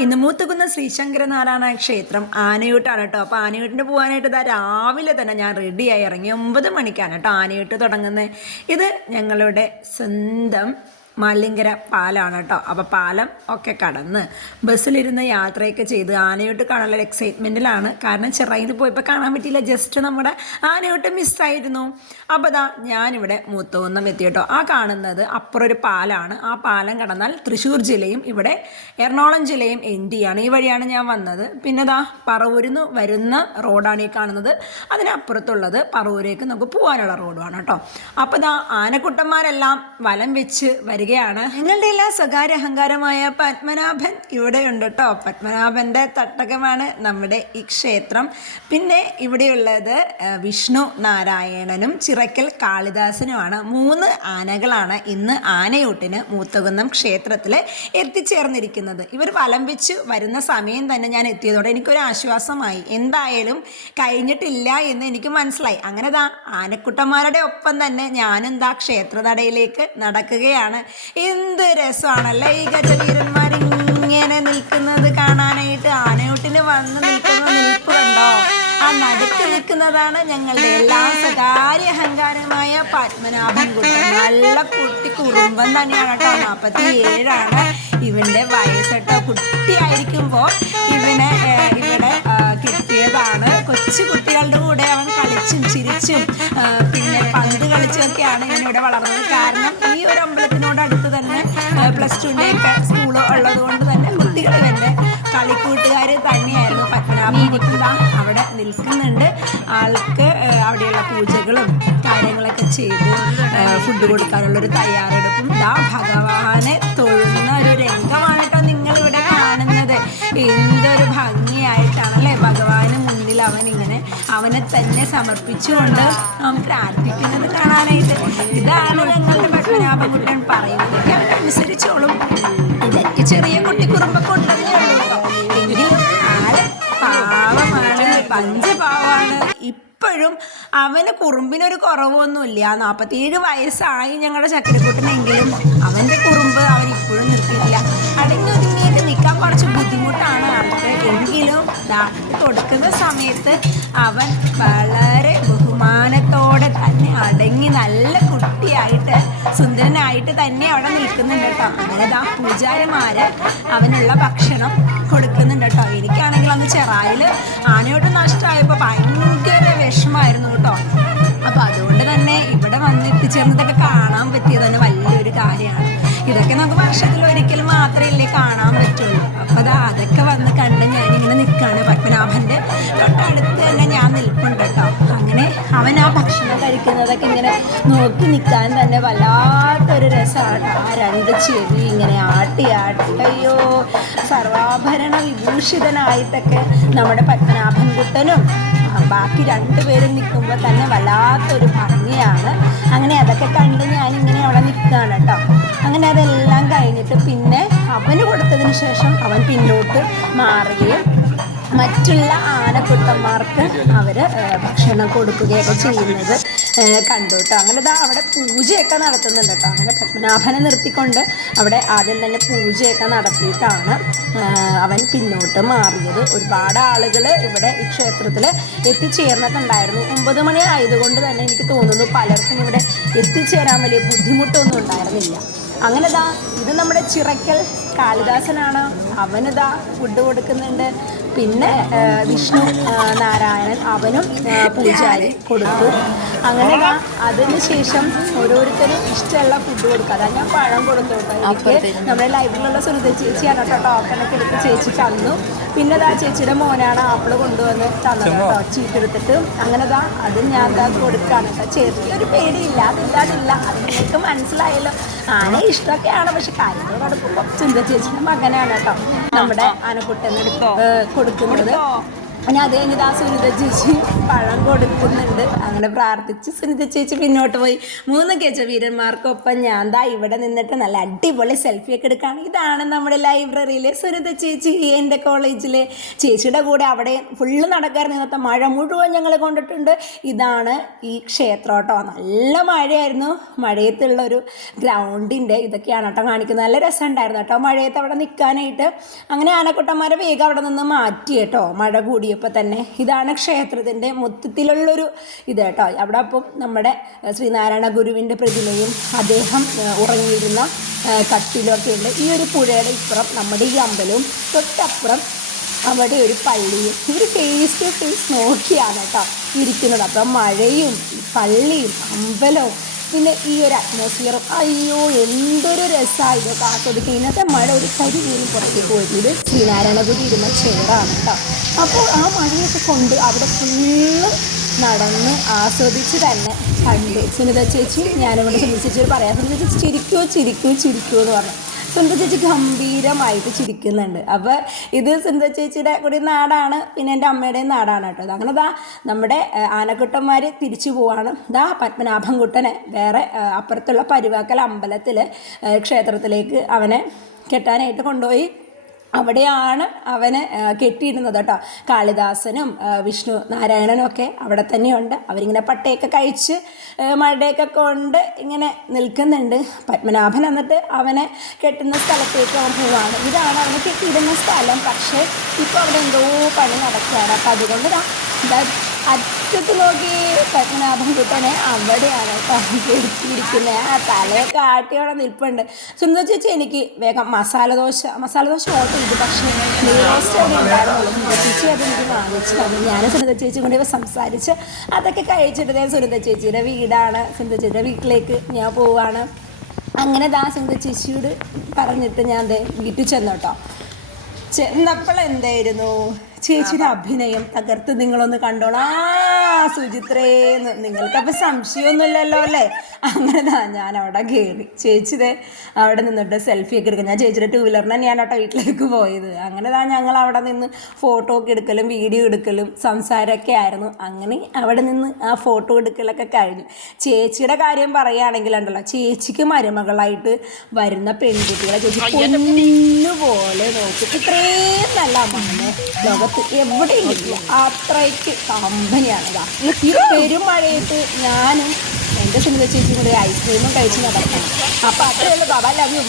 ഇന്ന് മൂത്തുകുന്ന ശ്രീശങ്കരനാരായണ ക്ഷേത്രം ആനയൂട്ടാണ് കേട്ടോ. അപ്പോൾ ആനയൂട്ടിന് പോകാനായിട്ട് ഇതാ രാവിലെ തന്നെ ഞാൻ റെഡിയായി ഇറങ്ങി. 9 മണിക്കാണ് കേട്ടോ ആനയൂട്ട് തുടങ്ങുന്നത്. ഇത് ഞങ്ങളുടെ സ്വന്തം മല്ലിങ്കര പാലമാണ് കേട്ടോ. അപ്പോൾ പാലം ഒക്കെ കടന്ന് ബസ്സിലിരുന്ന് യാത്രയൊക്കെ ചെയ്ത് ആനയൂട്ട് കാണാനുള്ള എക്സൈറ്റ്മെൻറ്റിലാണ്. കാരണം ചിറയിൽ പോയപ്പോൾ കാണാൻ പറ്റിയില്ല, ജസ്റ്റ് നമ്മുടെ ആനയൂട്ട് മിസ്സായിരുന്നു. അപ്പോൾ ദാ ഞാനിവിടെ മൂത്തുകുന്നം എത്തി കേട്ടോ. ആ കാണുന്നത് അപ്പുറം ഒരു പാലമാണ്. ആ പാലം കടന്നാൽ തൃശ്ശൂർ ജില്ലയും ഇവിടെ എറണാകുളം ജില്ലയും എൻഡ് ചെയ്യാണ്. ഈ വഴിയാണ് ഞാൻ വന്നത്. പിന്നെ ദാ പറവൂരിൽ നിന്ന് വരുന്ന റോഡാണ് ഈ കാണുന്നത്. അതിനപ്പുറത്തുള്ളത് പറവൂരേക്ക് നമുക്ക് പോകാനുള്ള റോഡുമാണ് കേട്ടോ. അപ്പോൾ ദാ ആനക്കുട്ടന്മാരെല്ലാം വലം വെച്ച് വരികയാണ്. ഞങ്ങളുടെ എല്ലാ സ്വകാര്യ അഹങ്കാരമായ പത്മനാഭൻ ഇവിടെയുണ്ട് കേട്ടോ. പത്മനാഭൻ്റെ തട്ടകമാണ് നമ്മുടെ ഈ ക്ഷേത്രം. പിന്നെ ഇവിടെയുള്ളത് വിഷ്ണു നാരായണനും ചിറക്കൽ കാളിദാസനുമാണ്. 3 ആനകളാണ് ഇന്ന് ആനയൂട്ടിന് മൂത്തുകുന്നം ക്ഷേത്രത്തിൽ എത്തിച്ചേർന്നിരിക്കുന്നത്. ഇവർ വലം വെച്ച് വരുന്ന സമയം തന്നെ ഞാൻ എത്തിയതോടെ എനിക്കൊരു ആശ്വാസമായി. എന്തായാലും കഴിഞ്ഞിട്ടില്ല എന്ന് എനിക്ക് മനസ്സിലായി. അങ്ങനെ ദാ ആനക്കുട്ടന്മാരുടെ ഒപ്പം തന്നെ ഞാനും ദാ ക്ഷേത്രനടയിലേക്ക് നടക്കുകയാണ്. എന്ത് രസമാണല്ലേ ഈ ഗജവീരന്മാരിങ്ങനെ നിൽക്കുന്നത് കാണാനായിട്ട്. ആനയൂട്ടിന് വന്ന് നിൽക്കുന്ന നിൽപ്പ് കണ്ടോ? ആ നടുക്ക് നിൽക്കുന്നതാണ് ഞങ്ങളുടെ എല്ലാ സ്വകാര്യ അഹങ്കാരമായ പത്മനാഭൻ കുട്ടൻ. നല്ല കുട്ടി കുറുമ്പൻ തന്നെയാണ് കേട്ടോ. 47ആണ് ഇവൻ്റെ വയസ്സ് കേട്ടോ. കുട്ടിയായിരിക്കുമ്പോൾ ഇവനെ ഇവിടെ കിട്ടിയതാണ്. കൊച്ചു കുട്ടികളുടെ കൂടെ അവൻ കളിച്ചും ചിരിച്ചും പിന്നെ പന്ത് കളിച്ചൊക്കെയാണ് ഇവനിവിടെ വളർന്നത്. കാരണം ഈ ഒരു അമ്പലത്തിനോടടുത്ത് തന്നെ +2ൻ്റെയൊക്കെ സ്കൂൾ ഉള്ളത് കൊണ്ട് തന്നെ കുട്ടികൾ ഇവൻ്റെ കളിക്കൂട്ടുകാർ തന്നെയായിരുന്നു. പത്മനാഭൻ അവിടെ നിൽക്കുന്നുണ്ട്. ആൾക്ക് അവിടെയുള്ള പൂജകളും കാര്യങ്ങളൊക്കെ ചെയ്ത് ഫുഡ് കൊടുക്കാനുള്ളൊരു തയ്യാറെടുപ്പും ഭഗവാനെ തൊഴുന്ന ഒരു രംഗമാണ് കേട്ടോ നിങ്ങളിവിടെ കാണുന്നത്. എന്തൊരു ഭംഗിയായിട്ടാണല്ലേ ഭഗവാന് മുന്നിൽ അവനിങ്ങനെ അവനെ തന്നെ സമർപ്പിച്ചുകൊണ്ട് അവൻ പ്രാർത്ഥിക്കുന്നത് കാണാനായിട്ട്. ഇതാണ് ഞങ്ങളുടെ പത്മനാഭകുട്ടൻ പറയുന്നത്. അനുസരിച്ചോളും. ഇതൊക്കെ ചെറിയ കുട്ടി കുറുമ്പൊക്കെ ഉണ്ടെന്നേ ഉള്ളൂ. എങ്കിലും ആള് പാവമാണ്, പഞ്ചപാവാണ്. ഇപ്പോഴും അവന് കുറുമ്പിനൊരു കുറവൊന്നുമില്ല. 47 വയസ്സായി ഞങ്ങളുടെ ചക്കരക്കുട്ടനെങ്കിലും അവൻ്റെ കുറുമ്പ് അവൻ ഇപ്പോഴും നിർത്തിയിട്ടില്ല. അടങ്ങി ഒതുങ്ങിയിട്ട് നിൽക്കാൻ കുറച്ച് ബുദ്ധിമുട്ടാണ് ആൾക്ക്. എങ്കിലും കൊടുക്കുന്ന സമയത്ത് അവൻ വളരെ ബഹുമാനത്തോടെ തന്നെ അടങ്ങി നല്ല കുട്ടിയായിട്ട് സുന്ദരനായിട്ട് തന്നെ അവിടെ നിൽക്കുന്നുണ്ട് കേട്ടോ. അങ്ങനെ പൂജാരിമാര് അവനുള്ള ഭക്ഷണം കൊടുക്കുന്നുണ്ട് കേട്ടോ. എനിക്കാണെങ്കിൽ അന്ന് ചെറായിൽ ആനയോട്ട് നഷ്ടമായപ്പോൾ ഭയങ്കര വിഷമമായിരുന്നു കേട്ടോ. അപ്പോൾ അതുകൊണ്ട് തന്നെ ഇവിടെ വന്ന് എത്തിച്ചേർന്നതൊക്കെ കാണാൻ പറ്റിയത് തന്നെ വലിയൊരു കാര്യമാണ്. ഇതൊക്കെ നമുക്ക് വർഷത്തിൽ ഒരിക്കൽ മാത്രമല്ലേ കാണാൻ പറ്റുള്ളൂ. അപ്പോൾ അതൊക്കെ വന്ന് കണ്ട് ഞാനിങ്ങനെ നിൽക്കുകയാണ്. പത്മനാഭൻ്റെ തൊട്ടടുത്ത് തന്നെ ഞാൻ നിൽപ്പുണ്ട് കേട്ടോ. അങ്ങനെ അവൻ ആ ഭക്ഷണം കഴിക്കുന്നതൊക്കെ ഇങ്ങനെ നോക്കി നിൽക്കാൻ തന്നെ വല്ലാത്തൊരു രസമാണ്. ആ 2 ചെവി ഇങ്ങനെ ആട്ടി അയ്യോ സർവാഭരണ വിഭൂഷിതനായിട്ടൊക്കെ നമ്മുടെ പത്മനാഭൻ കുട്ടനും ബാക്കി 2 പേരും നിൽക്കുമ്പോൾ തന്നെ വല്ലാത്തൊരു ഭംഗിയാണ്. അങ്ങനെ അതൊക്കെ കണ്ട് ഞാനിങ്ങനെ അവിടെ നിൽക്കുകയാണ് കേട്ടോ. അങ്ങനെ അതെല്ലാം കഴിഞ്ഞിട്ട് പിന്നെ അവന് കൊടുത്തതിന് ശേഷം അവൻ പിന്നോട്ട് മാറുകയും മറ്റുള്ള ആനക്കുട്ടന്മാർക്ക് അവർ ഭക്ഷണം കൊടുക്കുകയൊക്കെ ചെയ്യുന്നത് കണ്ടു കേട്ടോ. അങ്ങനെ അവിടെ പൂജയൊക്കെ നടത്തുന്നുണ്ട് കേട്ടോ. അങ്ങനെ പത്മനാഭനെ നിർത്തിക്കൊണ്ട് അവിടെ ആദ്യം തന്നെ പൂജയൊക്കെ നടത്തിയിട്ടാണ് അവൻ പിന്നോട്ട് മാറിയത്. ഒരുപാട് ആളുകൾ ഇവിടെ ഈ ക്ഷേത്രത്തിൽ എത്തിച്ചേർന്നിട്ടുണ്ടായിരുന്നു. 9 മണി ആയതുകൊണ്ട് തന്നെ എനിക്ക് തോന്നുന്നു പലർക്കും ഇവിടെ എത്തിച്ചേരാൻ വലിയ ബുദ്ധിമുട്ടൊന്നും ഉണ്ടായിരുന്നില്ല. അങ്ങനെ ഇത് നമ്മുടെ ചിറക്കൽ കാളിദാസനാണ്. അവനിതാ ഫുഡ് കൊടുക്കുന്നുണ്ട്. പിന്നെ വിഷ്ണു നാരായണൻ അവനും പൂജാരി കൊടുത്തു. അങ്ങനെ അതിന് ശേഷം ഓരോരുത്തരും ഇഷ്ടമുള്ള ഫുഡ് കൊടുക്കുക. അതാ ഞാൻ പഴം കൊടുത്തു കേട്ടോ. എനിക്ക് നമ്മുടെ ലൈബ്രറിയിലുള്ള സുനിത ചേച്ചിയാണ് കേട്ടോ ടോക്കണൊക്കെ എടുത്ത് ചേച്ചി തന്നു. പിന്നെ ചേച്ചിയുടെ മോനാണ് ആപ്പിൾ കൊണ്ടുവന്ന് തന്നത് കേട്ടോ ചീട്ടെടുത്തിട്ട്. അങ്ങനെ അത് ഞാൻ കൊടുക്കുകയാണ് കേട്ടോ. ചെറിയൊരു പേടിയില്ല, അതില്ലാതില്ല. അത് നിങ്ങൾക്ക് മനസ്സിലായല്ലോ. ആന ഇഷ്ടമൊക്കെയാണ്, പക്ഷെ കാര്യങ്ങൾ നടക്കുമ്പോൾ സുനിത ചേച്ചിയുടെ മകനാണ് കേട്ടോ നമ്മുടെ ആനക്കുട്ടന് കൊടുക്കുന്നത്. പിന്നെ അത് കഴിഞ്ഞിട്ട് സുനിത ചേച്ചി പഴം കൊടുത്ത് നടക്കുന്നുണ്ട്. അങ്ങനെ പ്രാർത്ഥിച്ച് സുനിത ചേച്ചി പിന്നോട്ട് പോയി. 3 ഗജവീരന്മാർക്കൊപ്പം ഞാൻ ദാ ഇവിടെ നിന്നിട്ട് നല്ല അടിപൊളി സെൽഫിയൊക്കെ എടുക്കുകയാണ്. ഇതാണ് നമ്മുടെ ലൈബ്രറിയിലെ സുനിത ചേച്ചി, എൻ്റെ കോളേജിലെ ചേച്ചിയുടെ കൂടെ അവിടെ ഫുള്ള് നടക്കാറുണ്ട്. ഇന്നത്തെ മഴ മുഴുവൻ ഞങ്ങൾ കൊണ്ടിട്ടുണ്ട്. ഇതാണ് ഈ ക്ഷേത്രം കേട്ടോ. നല്ല മഴയായിരുന്നു. മഴയത്തുള്ളൊരു ഗ്രൗണ്ടിൻ്റെ ഇതൊക്കെയാണ് കേട്ടോ കാണിക്കുന്നത്. നല്ല രസമുണ്ടായിരുന്നു കേട്ടോ മഴയത്ത് അവിടെ നിൽക്കാനായിട്ട്. അങ്ങനെ ആനക്കുട്ടന്മാരെ വേഗം അവിടെ നിന്ന് മാറ്റി കേട്ടോ, മഴ കൂടിയപ്പോൾ തന്നെ. ഇതാണ് ക്ഷേത്രത്തിൻ്റെ മൊത്തത്തിലുള്ളൊരു ഇത് കേട്ടോ. അവിടെ അപ്പം നമ്മുടെ ശ്രീനാരായണ ഗുരുവിൻ്റെ പ്രതിമയും അദ്ദേഹം ഉറങ്ങിയിരുന്ന കട്ടിലൊക്കെ ഉണ്ട്. ഈ ഒരു പുഴയുടെ ഇപ്പുറം നമ്മുടെ ഈ അമ്പലവും, തൊട്ടപ്പുറം അവിടെ ഒരു പള്ളിയും. ഇവർ ഫേസ് ടു ഫേസ് നോക്കിയാണ് കേട്ടോ ഇരിക്കുന്നത്. അപ്പം മഴയും പള്ളിയും അമ്പലവും പിന്നെ ഈ ഒരു അറ്റ്മോസ്ഫിയറും, അയ്യോ എന്തൊരു രസമാണ് ഇതൊക്കെ ആസ്വദിക്കുക. ഇന്നത്തെ മഴ ഒരു കരി പോലും പുറത്തേക്ക് പോയിട്ട് ഇത് ശ്രീനാരായണഗുരു ഇരുന്ന ചെയറാണ് കേട്ടോ. അപ്പോൾ ആ മഴയൊക്കെ കൊണ്ട് അവിടെ ഫുള്ള് നടന്ന് ആസ്വദിച്ച് തന്നെ കണ്ട് സുനിത ചേച്ചി, ഞാനിവിടെ സുനിത ചേച്ചി പറയാം, സുനിത ചേച്ചി ചിരിക്കുമോ എന്ന് പറഞ്ഞു. സുനിത ചേച്ചി ഗംഭീരമായിട്ട് ചിരിക്കുന്നുണ്ട്. അപ്പോൾ ഇത് സുനിത ചേച്ചിയുടെ കൂടി നാടാണ്, പിന്നെ എൻ്റെ അമ്മയുടെയും നാടാണ് കേട്ടോ. അങ്ങനെ ദാ നമ്മുടെ ആനക്കുട്ടന്മാർ തിരിച്ചു പോവാണ്. ദാ പത്മനാഭൻകുട്ടനെ വേറെ അപ്പുറത്തുള്ള പരുവാക്കൽ അമ്പലത്തിൽ ക്ഷേത്രത്തിലേക്ക് അവനെ കെട്ടാനായിട്ട് കൊണ്ടുപോയി. അവിടെയാണ് അവനെ കെട്ടിയിടുന്നത് കേട്ടോ. കാളിദാസനും വിഷ്ണു നാരായണനും ഒക്കെ അവിടെ തന്നെയുണ്ട്. അവരിങ്ങനെ പട്ടയൊക്കെ കഴിച്ച് മഴയൊക്കെ കൊണ്ട് ഇങ്ങനെ നിൽക്കുന്നുണ്ട്. പത്മനാഭൻ എന്നിട്ട് അവനെ കെട്ടുന്ന സ്ഥലത്തേക്ക് അവൻ പോവാണ്. ഇതാണ് അവനെ കെട്ടിയിടുന്ന സ്ഥലം. പക്ഷേ ഇപ്പോൾ അവിടെ എന്തോ പണി നടക്കുകയാണ്. അപ്പം അതുകൊണ്ട് അറ്റത്ത് നോക്കി പത്മനാഭൻകുട്ടനെ അവിടെയാണ് കെട്ടിയിരിക്കുന്നത്. ആ തലയൊക്കെ ആട്ടിയോടെ നിൽപ്പുണ്ട്. സുനിത ചേച്ചി എനിക്ക് വേഗം മസാല ദോശ ഓർഡർ ചെയ്തു. പക്ഷേ നെയ് റോസ്റ്റ് അവിടെ ഉണ്ടായിരുന്നുള്ളൂ. സുനിത ചേച്ചി അതെനിക്ക് വാങ്ങിച്ചു തന്നു. ഞാൻ സുനിത ചേച്ചി കൊണ്ട് സംസാരിച്ച് അതൊക്കെ കഴിച്ചിട്ട് ഞാൻ സുനിത ചേച്ചിയുടെ വീടാണ്. സുനിത ചേച്ചിയുടെ വീട്ടിലേക്ക് ഞാൻ പോവാണ്. അങ്ങനെ സുനിത ചേച്ചിയോട് പറഞ്ഞിട്ട് ഞാൻ വീട്ടിൽ ചെന്നു കേട്ടോ. ചെന്നപ്പോൾ എന്തായിരുന്നു ചേച്ചിയുടെ അഭിനയം തകർത്ത് നിങ്ങളൊന്ന് കണ്ടോളാം. സുചിത്രേന്ന് നിങ്ങൾക്കപ്പോൾ സംശയമൊന്നുമില്ലല്ലോ അല്ലേ? അങ്ങനെ ഞാൻ അവിടെ കയറി. ചേച്ചി അവിടെ നിന്നിട്ട് സെൽഫിയൊക്കെ എടുക്കും. ഞാൻ ചേച്ചിയുടെ 2 വീലറിന് തന്നെയാണ് കേട്ടോ വീട്ടിലേക്ക് പോയത്. അങ്ങനെ ഞങ്ങൾ അവിടെ നിന്ന് ഫോട്ടോ ഒക്കെ എടുക്കലും വീഡിയോ എടുക്കലും സംസാരമൊക്കെ ആയിരുന്നു. അങ്ങനെ അവിടെ നിന്ന് ആ ഫോട്ടോ എടുക്കലൊക്കെ കഴിഞ്ഞു. ചേച്ചിയുടെ കാര്യം പറയുകയാണെങ്കിലുണ്ടല്ലോ, ചേച്ചിക്ക് മരുമകളായിട്ട് വരുന്ന പെൺകുട്ടികളെ ചേച്ചി പൊന്നുപോലെ നോക്കി. ഇത്രയും നല്ല അമ്മ ലോകത്ത് എവിടെയും കിട്ടില്ല. അത്രയ്ക്ക് കമ്പനിയാണിതാ. ഈ പെരുമഴയത്ത് ഞാനും എൻ്റെ സുനിത ചേച്ചിയും കൂടി ഐസ്ക്രീമും കഴിച്ച് നടക്കണം. അപ്പോൾ അത്രയേ ഉള്ളൂ. Baba love you.